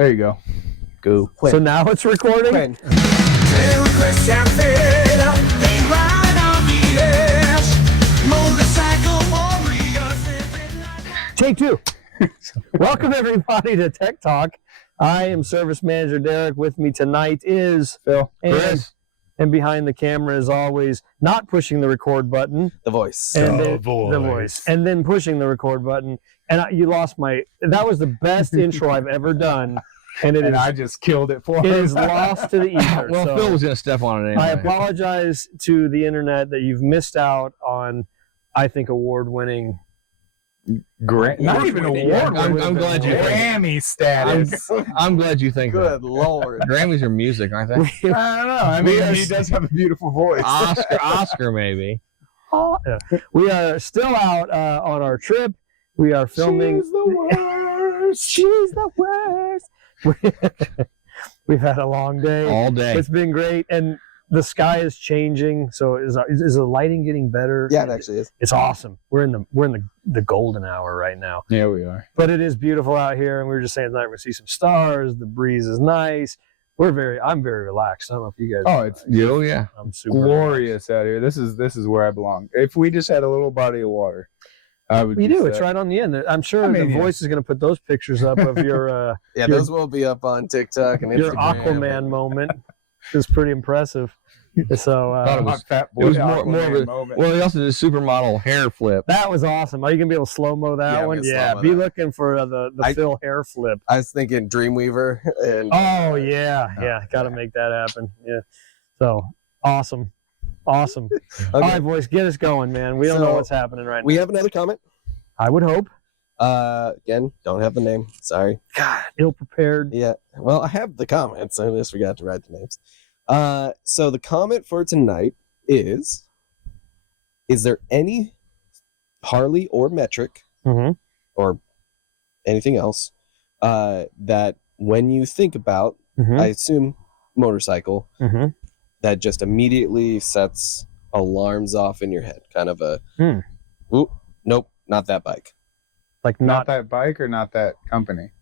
There you go. Go. So now it's recording? Quinn. Take two. Welcome everybody to Tech Talk. I am Service Manager Derek. With me tonight is Phil. And behind the camera, as always, not pushing the record button. The voice. And The then, voice. The voice. And then pushing the record button. And you lost my... That was the best intro I've ever done. And I just killed it for it him. is lost to the ether. Well, so Phil was going to step on it anyway. I apologize to the internet that you've missed out on, I think, award-winning... Not even award. I'm glad you think. Grammy status. I'm glad you think Good Lord. that. Grammys are music, aren't they? I don't know. I mean, he does have a beautiful voice. Oscar maybe. We are still out on our trip. We are filming. She's the worst. She's the worst. We've had a long day. All day. It's been great, and the sky is changing. So is the lighting getting better? Yeah, it actually is. It's awesome. We're in the golden hour right now. Yeah, we are. But it is beautiful out here, and we were just saying tonight we're gonna see some stars. The breeze is nice. I'm very relaxed. I don't know if you guys. Oh, it's Yeah. I'm super glorious out here. This is where I belong. If we just had a little body of water, I would. We be do. set. It's right on the end. I'm sure the voice is going to put those pictures up of your Yeah, your- those will be up on TikTok and Instagram. your Aquaman moment. It's pretty impressive. So Thought it was- Hot fat boy it was more Aquaman of a- moment. Well, he also did a supermodel hair flip. that was awesome. Are you gonna be able to slow mo that Yeah, one? we can Yeah. slow-mo Be that. looking for the Phil hair flip. I was thinking Dreamweaver and Oh yeah. Got to make that happen. Yeah. So awesome. All right, boys, get us going, man. We don't know So, what's happening right we now. have another comment. I would hope. Again, don't have the name. Sorry. God, ill prepared. Yeah. Well, I have the comments. I just forgot to write the names. So the comment for tonight is there any Harley or metric Mm-hmm. or anything else that when you think about, Mm-hmm. I assume motorcycle, Mm-hmm. that just immediately sets alarms off in your head? Kind of a, oop, nope, not that bike. Like Not not that bike or not that company.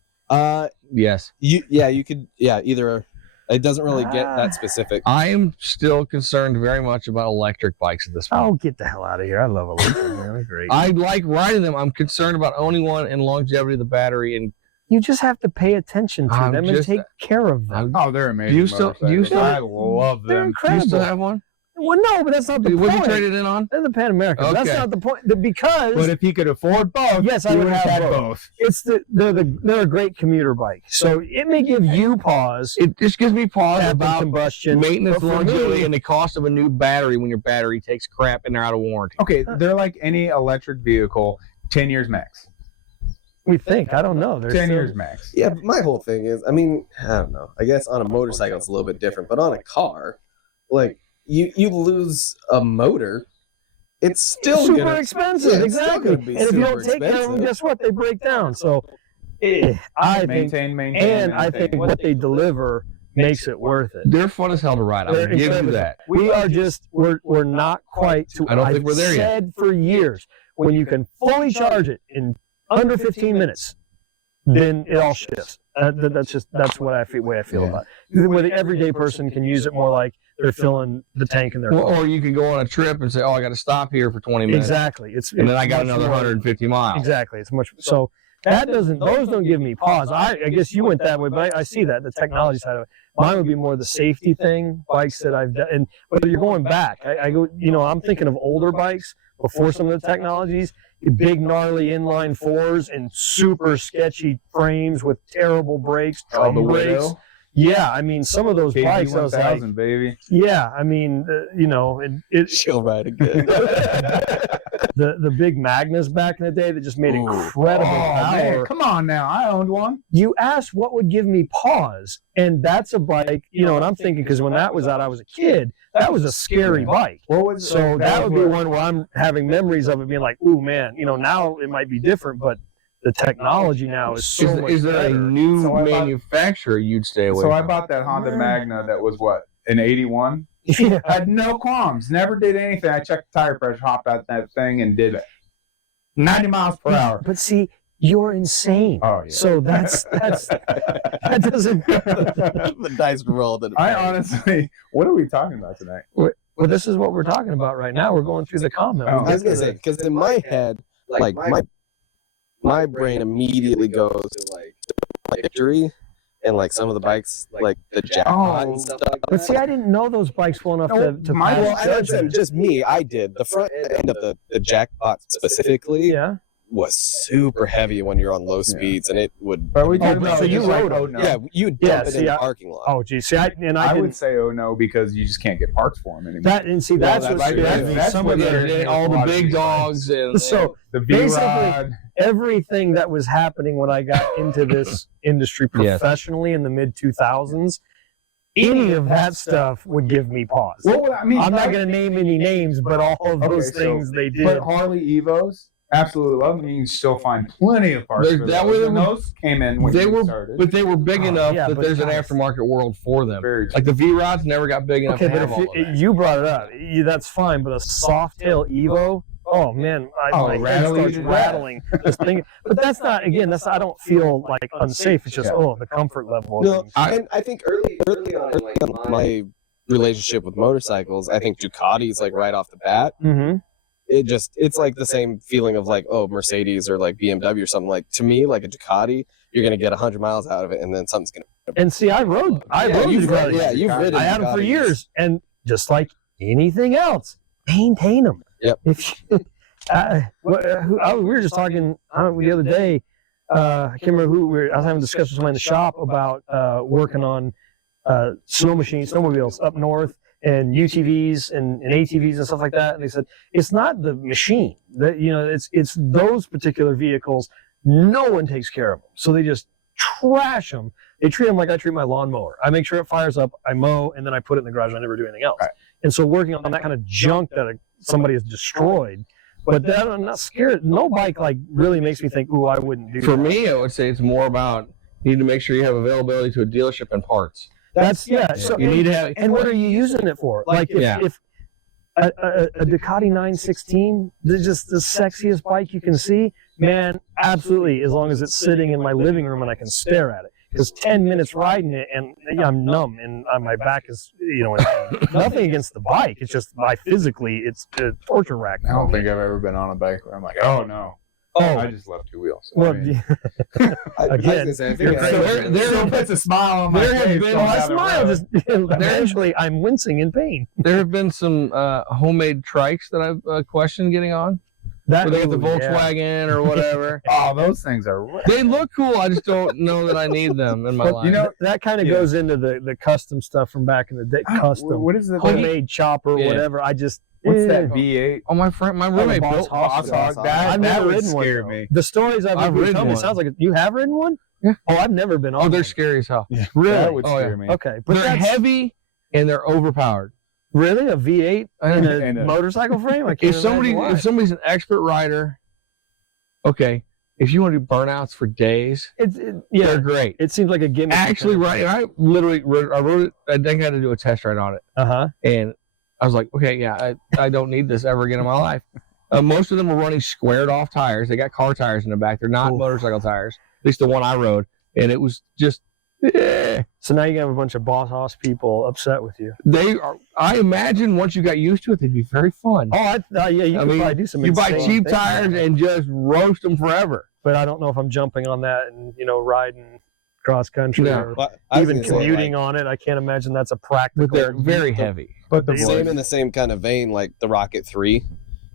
Yes. You could, either. It doesn't really get that specific. I am still concerned very much about electric bikes at this point. Oh, get the hell out of here. I love electric. Man. They're great. I like riding them. I'm concerned about owning one and longevity of the battery. And You just have to pay attention to I'm them and just- take care of them. Oh, they're amazing. Do you still- motorcycles. still- I love They're them. incredible. do you still have one? Well, no, but that's not the Would you point. trade it in on? They're the Pan American. That's Okay. not the point. Because But if he could afford both, Yes, I he would would have have both. both. it's they're a great commuter bike. So it may give you pause. It just gives me pause Having about combustion, maintenance, but for longevity, me- and the cost of a new battery when your battery takes crap and they're out of warranty. Okay, they're like any electric vehicle, 10 years max. We think. I don't know. There's 10 still- years max. Yeah, but my whole thing is, I don't know. I guess on a motorcycle it's a little bit different, but on a car, like you lose a motor, it's still super gonna, expensive. yeah, it's still Exactly. gonna be And if you super don't take care of them, expensive. guess what? They break down. So I think, and I think what they deliver makes it worth it. They're fun as hell to ride. I'll They're give you incredible. that. We are just we're not quite to. I don't think we're there yet. I've said for years, when you can fully charge it in under 15 minutes, then it all shifts. That's what I feel. Way I feel Yeah. about it. Where the everyday person can use it more like they're filling the tank in their Well, car. or you can go on a trip and say, "Oh, I got to stop here for 20 minutes, Exactly. It's and then I got much another more- 150 miles." Exactly. It's much so. Those don't give me pause. I guess you went that way, but I see that the technology side of it. Mine would be more the safety thing, bikes that I've done. And whether you're going back, I go, I'm thinking of older bikes before some of the technologies, big gnarly inline fours and super sketchy frames with terrible brakes, Oh, the drum brakes. Widow. Yeah, I mean some of those bikes. I was like, KG1000, baby. yeah, I mean, it She'll ride again. the big Magnas back in the day that just made incredible power. Man, come on now. I owned one. You asked what would give me pause, and that's a bike, and I'm thinking, because when that was out, I was a kid, that was a scary bike. What was So that would be one where I'm having memories of it being like, ooh, man, now it might be different, but the technology now is so much Is there a better. new So I bought- manufacturer you'd stay away So I from? bought that Honda Magna that was what, an 81? Yeah. I had no qualms. Never did anything. I checked the tire pressure, hopped out that thing, and did it. 90 miles per hour. But see, you're insane. Oh, yeah. So that doesn't. The dice rolled. And I honestly, what are we talking about tonight? Well, this is what we're talking about right now. We're going through the comment. Oh. I was gonna say, because in my head, like my brain immediately goes to like victory and like some of the bikes, like the jackpot and stuff like that. But see, I didn't know those bikes well enough to my- pass Well, I don't judgment. just me. I did. The front end of the jackpot specifically Yeah. was super heavy when you're on low speeds, and it would. Are we Oh, talking no, about so you just like, rode oh them. no? Yeah, you dump Yeah, it see, in the I- parking lot. Oh, geez. See, I I didn't. would say oh no because you just can't get parts for them anymore. That and see, that's Well, what that's scares true. me. That's Some what of they're- the all the big dogs and so the basically- V-Rod. everything that was happening when I got into this industry Yes. professionally in the mid 2000s, any of that stuff would give me pause. Well, I mean, I'm not going to name any names, but all of Okay, those so- things they did. But Harley Evos, absolutely love them. You can still find plenty of parts There- for that those. was- And those came in when they you were, started. but they were big Oh, enough yeah, that but there's an guys- aftermarket world for them. Very Like the V-Rods never got big enough Okay, to but have all if of that. you brought it up, that's fine. But a soft tail Evo, oh man, my head rattling starts to death. rattling. Just thinking, but that's not. Again, that's I don't feel like unsafe. It's just Yeah. the comfort level. Of No, things. and I think early on in like my relationship with motorcycles, I think Ducati's like right off the bat. Mm-hmm. It's like the same feeling of like, oh, Mercedes or like BMW or something. Like to me, like a Ducati, you're gonna get 100 miles out of it, and then something's gonna. And see, I rode you've Ducatis. ridden- yeah, you've ridden I had them for Ducatis. years, and just like anything else, maintain them. Yep. If you, we were just talking the other day. I can't remember who I was having a discussion with somebody in the shop about working on snowmobiles up north and UTVs and ATVs and stuff like that. And they said it's not the machine that it's those particular vehicles. No one takes care of them, so they just trash them. They treat them like I treat my lawnmower. I make sure it fires up, I mow, and then I put it in the garage. I never do anything else. Right. And so working on that kind of junk that somebody has destroyed. But then I'm not scared. No bike like really makes me think, ooh, I wouldn't do For that. me, I would say it's more about you need to make sure you have availability to a dealership and parts. That's yeah. So You need to have. and what are you using it for? Like if a Ducati 916, they're just the sexiest bike you can see, man, absolutely, as long as it's sitting in my living room and I can stare at it. Because 10 minutes riding it and I'm numb and my back is, nothing against the bike. It's just physically, it's a torture rack. I don't think I've ever been on a bike where I'm like, oh no. I just love two wheels. Well, Again, There puts a smile on my there have face. been- going my down the smile road. just, eventually I'm wincing in pain. There have been some homemade trikes that I've questioned getting on. Where they get the Volkswagen or whatever. Oh, those things are. They look cool. I just don't know that I need them in my But life. that kind of Yeah. goes into the custom stuff from back in the day. Custom, What is the homemade chopper, Yeah. whatever. I just What's eh. that V8? Oh, my friend, my roommate Boss built. Hog. Boss Hog. That I've never would ridden one, scare though. me. The stories I've I've heard ridden tell me one. sounds like you have ridden one. Yeah. Oh, I've never been on. Oh, they're one. scary as hell. Really? That would Oh, yeah. scare me. Okay, but They're that's heavy and they're overpowered. really a V8 in a And a- motorcycle frame. I can't If somebody's an expert rider, okay. If you want to do burnouts for days, yeah, they're great. it seems like a gimmick. Actually, right. I literally I wrote it. I think I had to do a test ride on it, Uh-huh. and I was like, okay, yeah, I don't need this ever again in my life. Most of them were running squared off tires. They got car tires in the back. They're not Oof. motorcycle tires. At least the one I rode, and it was just. So now you have a bunch of Boss Hoss people upset with you. They are. I imagine once you got used to it, they'd be very fun. Oh, yeah, you I could mean, probably do some. You buy insane cheap things. tires and just roast them forever. But I don't know if I'm jumping on that and riding cross country No. or Well, I was even gonna say, commuting on it. I can't imagine that's a practical. But they're very heavy. But the They same in the same kind of vein, like the Rocket 3,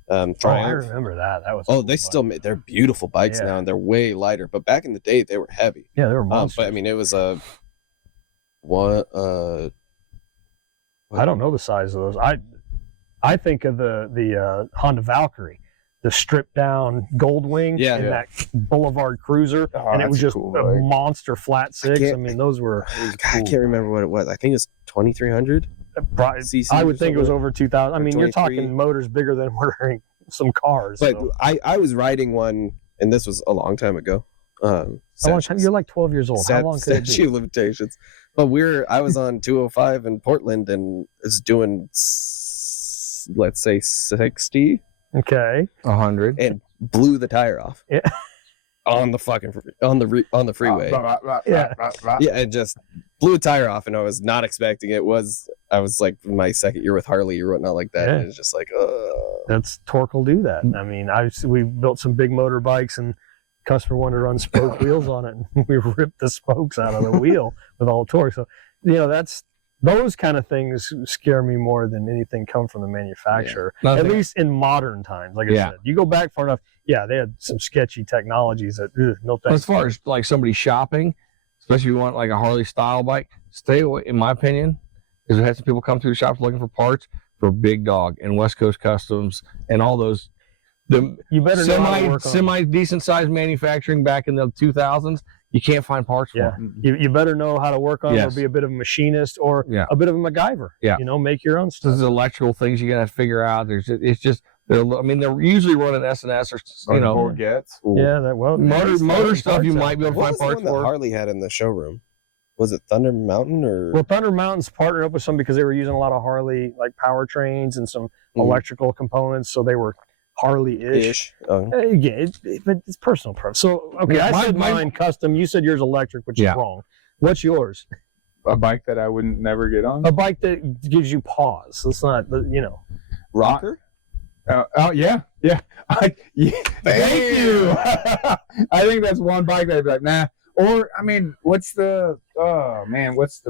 Oh, I Triumph. remember that. That was. Oh, they still make they're beautiful bikes Yeah. now, and they're way lighter. But back in the day, they were heavy. Yeah, they were monsters. But I mean, it was a what? I don't know the size of those. I think of the Honda Valkyrie, the stripped down Goldwing, Yeah. and Yeah. that Boulevard Cruiser, Oh, and it that's was a just cool a bike. monster flat six. I mean, those were. I can't remember what it was. I think it's 2300 CC. I would or think it was something. over 2,000. I mean, you're 23. talking motors bigger than we're some cars. But so. I was riding one, and this was a long time ago. How long time? You're like 12 years old. How long could it statute be? of limitations. But I was on 205 in Portland and was doing, let's say 60, Okay. 100. and blew the tire off. Yeah. on the fucking on the freeway. Yeah. Yeah, it just blew a tire off, and I was not expecting it. I was like my second year with Harley or whatnot like that, Yeah. and it's just like, That's torque will do that. I mean, we built some big motorbikes, and customer wanted to run spoke wheels on it, and we ripped the spokes out of the wheel with all torque. So, those kind of things scare me more than anything come from the manufacturer. Yeah. At least in modern times, like I said. You go back far enough, they had some sketchy technologies that no thanks. As far as like somebody shopping, especially if you want like a Harley style bike, stay away, in my opinion, because we had some people come through the shops looking for parts for Big Dog and West Coast Customs and all those. You better know how to work on semi decent sized manufacturing back in the 2000s. You can't find parts for them. You better know how to work on it, or Yes. be a bit of a machinist or a bit of a MacGyver. Yeah. Make your own stuff. There's electrical things you gotta figure out. It's just they're usually running S&S or Forgets. Yeah, motor stuff you might be able to what find was the parts one that for. Harley had in the showroom? Was it Thunder Mountain or? Well, Thunder Mountain's partnered up with some because they were using a lot of Harley like powertrains and some electrical components, so they were Harley-ish. Oh. Again, but it's personal preference. So, okay, Yeah, I said mine- mine custom. You said yours electric, which is wrong. What's yours? A bike that I wouldn't never get on. A bike that gives you pause. It's not, Rocker? Yeah. Thank you. I think that's one bike that I'd be like, nah. Or what's the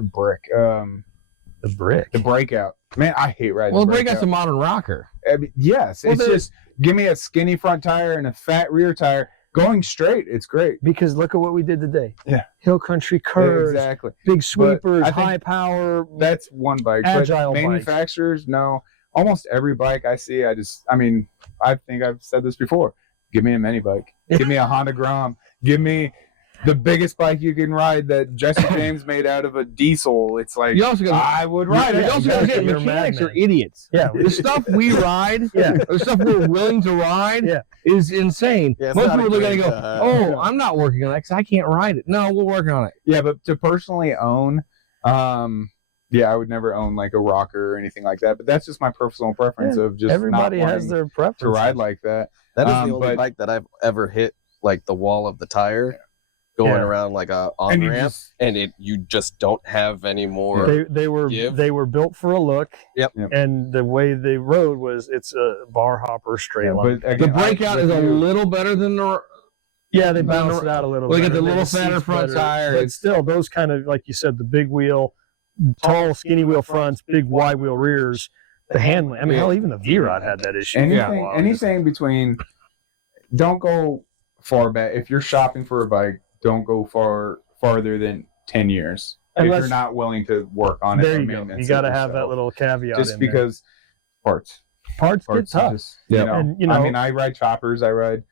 brick? The brick. The Breakout. Man, I hate riding. Well, the Breakout. Breakout's a modern rocker. Yes, Well, it's just give me a skinny front tire and a fat rear tire. Going straight, it's great. Because look at what we did today. Yeah. Hill country curves, Exactly. big sweepers, I think high power. That's one bike. Agile but bikes. manufacturers, no. Almost every bike I see, I think I've said this before. Give me a mini bike. Give me a Honda Grom. Give me the biggest bike you can ride that Jesse James made out of a diesel. It's like, You also got I would ride it. you also got to get You're a mechanics madman. are idiots. Yeah. The stuff we ride, the stuff we're willing to ride, is insane. Yeah, it's Most not people look at it and great, go, "Oh, I'm not working on that because I can't ride it." No, we're working on it. Yeah, but to personally own, I would never own like a rocker or anything like that. But that's just my personal preference of just everybody not has wanting their preference to ride like that. That is the only but- bike that I've ever hit like the wall of the tire going around like a on And you ramp, just- and you just don't have any more. They were give. they were built for a look. Yep. And the way they rode was it's a bar hopper straight line. But The again, Breakout is a little better than the. Yeah, they balanced it out a little. Well, you better. get the Made little seats fatter front better. tire. But It's- still, those kind of, like you said, the big wheel, tall, skinny wheel fronts, big wide wheel rears, the handling. I mean, hell, even the V-Rod had that issue. anything between. Don't go far back. If you're shopping for a bike, don't go farther than 10 years. Unless- if you're not willing to work on it. There or you go. maintenance You it got to have that yourself. little caveat Just in there. because parts Parts get are tough. just, And, I ride choppers, I ride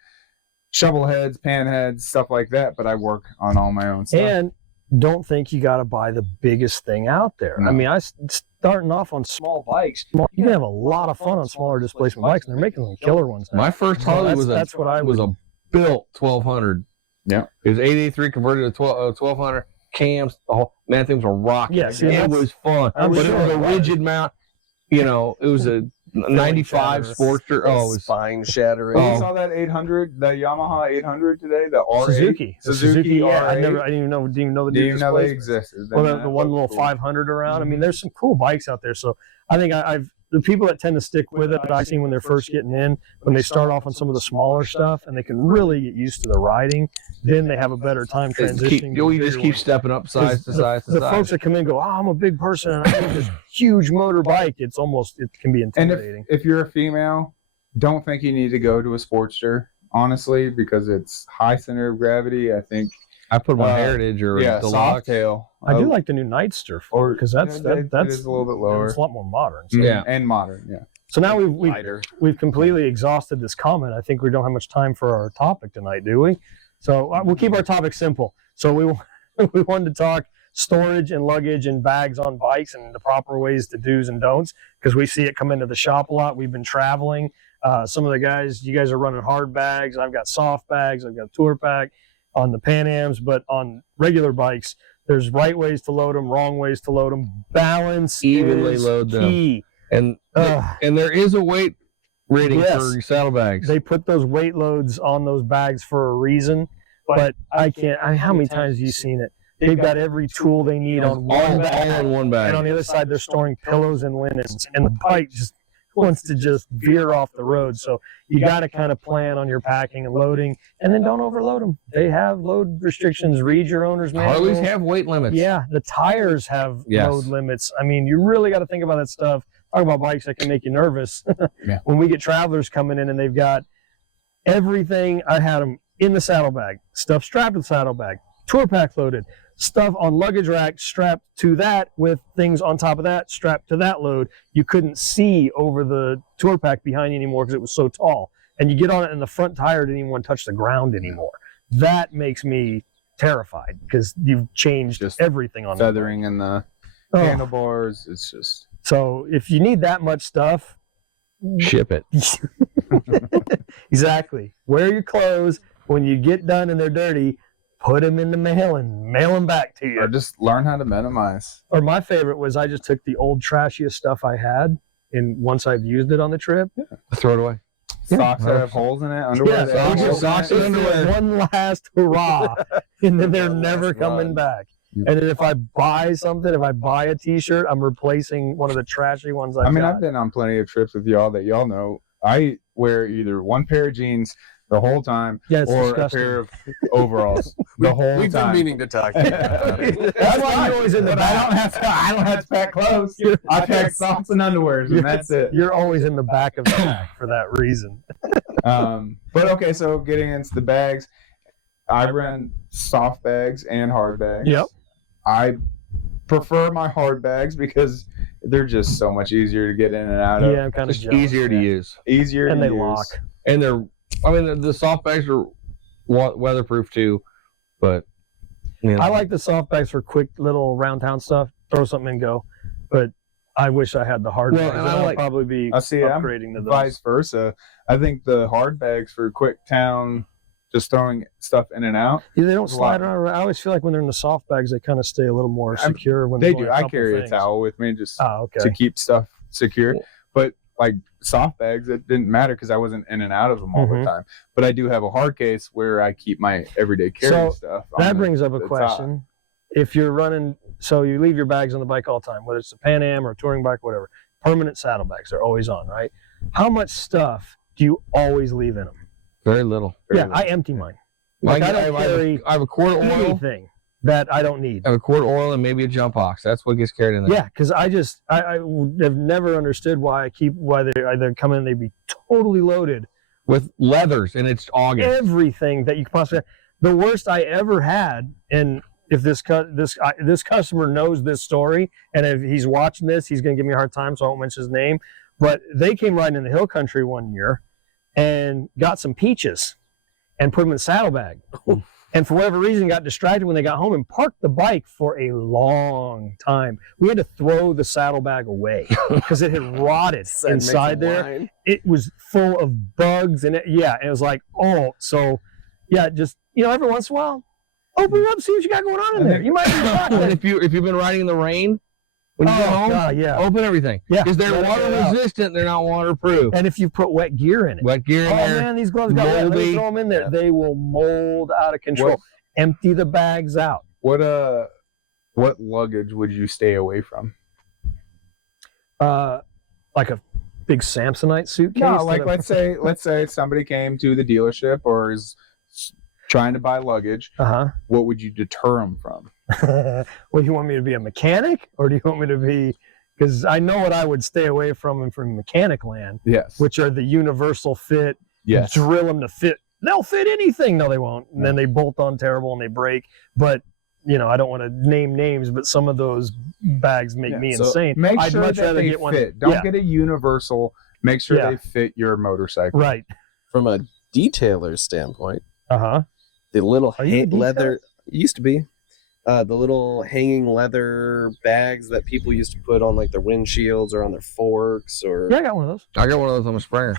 shovel heads, pan heads, stuff like that, but I work on all my own stuff. And don't think you got to buy the biggest thing out there. No. I mean, starting off on small bikes, you can have a lot of fun on smaller displacement bikes, and they're making some killer ones now. My first So Harley that's what I was a built 1200. Yeah. It was 883 converted to 1200 cams. Man, things were rocking. Yeah, see, it that's- was fun. I'm But sure it was it a was. rigid mount. It was a 95 chatter. Sportster. Oh, it was spine shattering. You saw that 800, the Yamaha 800 today, the R8? Suzuki. The Suzuki yeah, I R8. didn't even know the Didn't even know they displacement. existed. Well, Then the one that little looked cool. 500 around. I mean, there's some cool bikes out there. So I think the people that tend to stick with it, I've seen when they're first getting in, when they start off on some of the smaller stuff and they can really get used to the riding, then they have a better time transitioning. You just keep stepping up size to size to The size. folks that come in go, I'm a big person and I need this huge motor bike. It can be And intimidating. if you're a female, don't think you need to go to a Sportster, honestly, because it's high center of gravity. I think, I put my Heritage or soft Deluxe. tail. I do like the new Nightster or because that's it that's is a little bit lower. It's a lot more modern. So, Yeah. And modern, yeah. so now Lighter. we've completely exhausted this comment. I think we don't have much time for our topic tonight, do we? So we'll keep our topic simple. So we wanted to talk storage and luggage and bags on bikes and the proper ways to do's and don'ts because we see it come into the shop a lot. We've been traveling. Some of the guys, you guys are running hard bags. I've got soft bags. I've got a tour pack on the Pan Ams, but on regular bikes, there's right ways to load them, wrong ways to load them. Balance Evenly is load them. key. And Ugh. and there is a weight rating Yes. for saddlebags. They put those weight loads on those bags for a reason. but I can't. How many times have you seen it? They've got every tool they need on one all bag, in one and bag. on the other side they're storing pillows and linens, and the bike just wants to just veer off the road. So you got to kind of plan on your packing and loading, and then don't overload them. They have load restrictions. Read your owner's manual. Harleys have weight limits. Yeah, the tires have load limits. I mean, you really got to think about that stuff. Talk about bikes that can make you nervous. Yeah. When we get travelers coming in and they've got everything, I had them in the saddlebag, stuff strapped to the saddlebag, tour pack loaded, stuff on luggage rack strapped to that with things on top of that strapped to that load. You couldn't see over the tour pack behind you anymore because it was so tall. And you get on it and the front tire didn't even want to touch the ground anymore. That makes me terrified because you've changed Just everything on feathering in the handlebars. It's just. So if you need that much stuff, Ship it. exactly. Wear your clothes. When you get done and they're dirty, put them in the mail and mail them back to you. Or just learn how to minimize. Or my favorite was I just took the old trashiest stuff I had, and once I've used it on the trip, Throw it away. Socks that have holes in it, underwear that have holes in socks it. and underwear. One last hurrah, and then they're One never last coming run. back. And then if I buy something, if I buy a T-shirt, I'm replacing one of the trashy ones I got. I've been on plenty of trips with y'all that y'all know. I wear either one pair of jeans the whole time it's or disgusting. a pair of overalls the whole We've been time. meaning to talk to you about it. That's why you're always in the But I back. don't have to pack clothes. I pack socks and underwears, and that's it. You're always in the back of the pack for that reason. But okay, so getting into the bags, I rent soft bags and hard bags. Yep. I prefer my hard bags because they're just so much easier to get in and out of. Yeah, I'm kind of Just jealous. easier to use. Easier And to they use. lock. And the soft bags are weatherproof too, but you know. I like the soft bags for quick little round town stuff. Throw something and go. But I wish I had the hard Well, bags. and And I I'll like- probably be I see. I'm upgrading to those. vice versa. I think the hard bags for quick town, just throwing stuff in and out. Yeah, they don't There's a slide lot. around. I always feel like when they're in the soft bags, they kind of stay a little more I'm- secure. When They there's do. only I couple carry things. a towel with me just Oh, okay. to keep stuff secure. Cool. But like soft bags, it didn't matter because I wasn't in and out of them all the Mhm. time. But I do have a hard case where I keep my everyday carry So, stuff. on That the- brings up a the top. question. If you're running, so you leave your bags on the bike all the time, whether it's a Pan Am or a touring bike, whatever, permanent saddlebags, they're always on, right? How much stuff do you always leave in them? very little. Yeah, I empty mine. Like, Like, I don't carry I have a quart of oil. anything that I don't need. I have a quart of oil and maybe a jump box. That's what gets carried in there. Yeah, because I have never understood why they come in, they'd be totally loaded. With leathers, and it's August. Everything that you could possibly. The worst I ever had, and if this customer knows this story, and if he's watching this, he's going to give me a hard time, so I won't mention his name. But they came riding in the hill country one year, and got some peaches, and put them in a saddlebag. And for whatever reason, got distracted when they got home and parked the bike for a long time. We had to throw the saddlebag away because it had rotted Said make inside some there. wine. It was full of bugs and and it was like, just every once in a while, open it up, see what you got going on in there. You might be shocked. And if you've been riding in the rain, when you get home, God, yeah. open everything. Yeah, Because they're let it water get out. resistant, they're not waterproof. And if you put wet gear in it, Wet gear in oh there. man, these gloves got wet. Let me moldy. throw them in there. They will mold out of control. What- Empty the bags out. What luggage would you stay away from? Like a big Samsonite suitcase. No, like that let's say somebody came to the dealership or is trying to buy luggage. What would you deter them from? Well, you want me to be a mechanic, or do you want me to be? Because I know what I would stay away from mechanic land, Yes. which are the universal fit. Yes. Drill them to fit. They'll fit anything. No, they won't. And then they bolt on terrible and they break. But I don't want to name names, but some of those bags make me So insane. Make I'd sure much that rather they get one. fit. Don't Yeah. get a universal. Make sure Yeah. they fit your motorcycle. Right. From a detailer standpoint, Uh-huh. the little Are you a leather used to be the little hanging leather bags that people used to put on like their windshields or on their forks or Yeah, I got one of those. I got one of those on my Springer.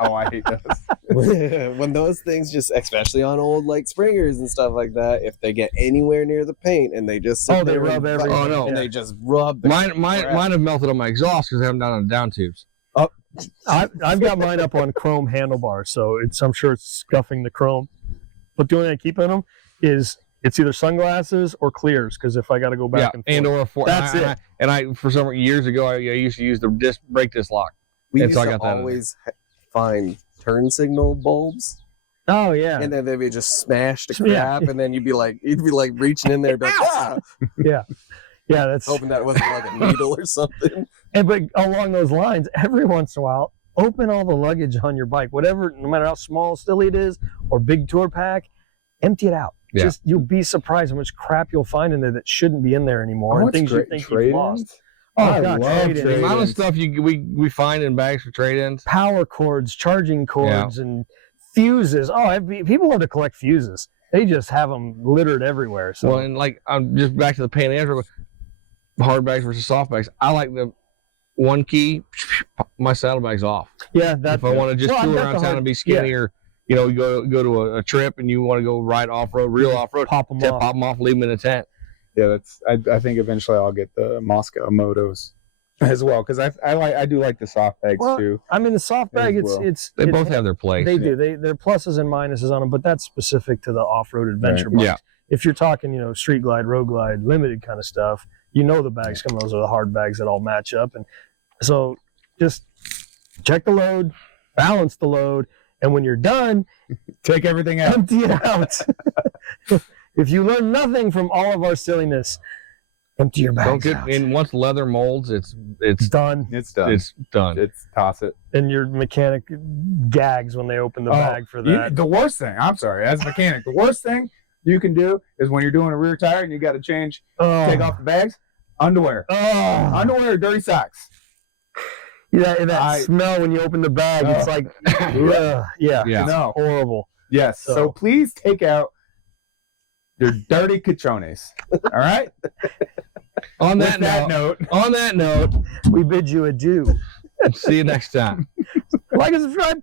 Oh, I hate those. when those things just, especially on old like Springers and stuff like that, if they get anywhere near the paint and they just sit They there rub and, everything. Oh, no. and they just rub the Mine have melted on my exhaust because I haven't done it on down tubes. I've got mine up on chrome handlebars, so I'm sure it's scuffing the chrome. But the only thing I keep in them is it's either sunglasses or clears, because if I got to go back and forth. or a four. That's it. And I for some years ago, I used to use the brake disc lock. We And used so I to got that in always find turn signal bulbs, Oh yeah. and then they would just smash the Yeah. crap, and then you'd be like reaching in there, like, ah! yeah, that's. hoping that wasn't like a needle or something. And but along those lines, every once in a while, open all the luggage on your bike, whatever, no matter how small silly it is or big tour pack, empty it out. Yeah. Just you'll be surprised how much crap you'll find in there that shouldn't be in there anymore, and things you think you've lost. Oh I God, love trade-ins. The amount of trade-ins. stuff we find in bags for trade-ins. Power cords, charging cords, and fuses. Oh, people love to collect fuses. They just have them littered everywhere. So Well, and like I'm just back to the Pan Am, hard bags versus soft bags. I like the one key, my saddlebags off. yeah, that. If I want to just Well, I've tour got around the town hard- and be skinny, or you know, you go to a trip and you want to go ride off road, real off road, pop them pop off. them off, leave them in a tent. Yeah, that's. I think eventually I'll get the Moscow motos as well, because I do like the soft bags Well, too. I mean, the soft bag, As well. it's They both have their place. They do. They're pluses and minuses on them, but that's specific to the off-road adventure Right. bikes. Yeah. If you're talking, street glide, road glide, limited kind of stuff, the bags come. Those are the hard bags that all match up, and so just check the load, balance the load, and when you're done, Take everything out. empty it out. If you learn nothing from all of our silliness, empty your Don't bags get out. and once leather molds, it's Done. It's done. it's done. It's toss it. And your mechanic gags when they open the Oh, bag for that. The worst thing, I'm sorry, as a mechanic, the worst thing you can do is when you're doing a rear tire and you got to take off the bags, underwear. Oh. Underwear or dirty socks. That smell when you open the bag, it's like, ugh, yeah, Yeah. No. horrible. Yes. So So- please take out your dirty cachones. All right? On With that that note, note, on that note, We bid you adieu. see you next time. Like and subscribe.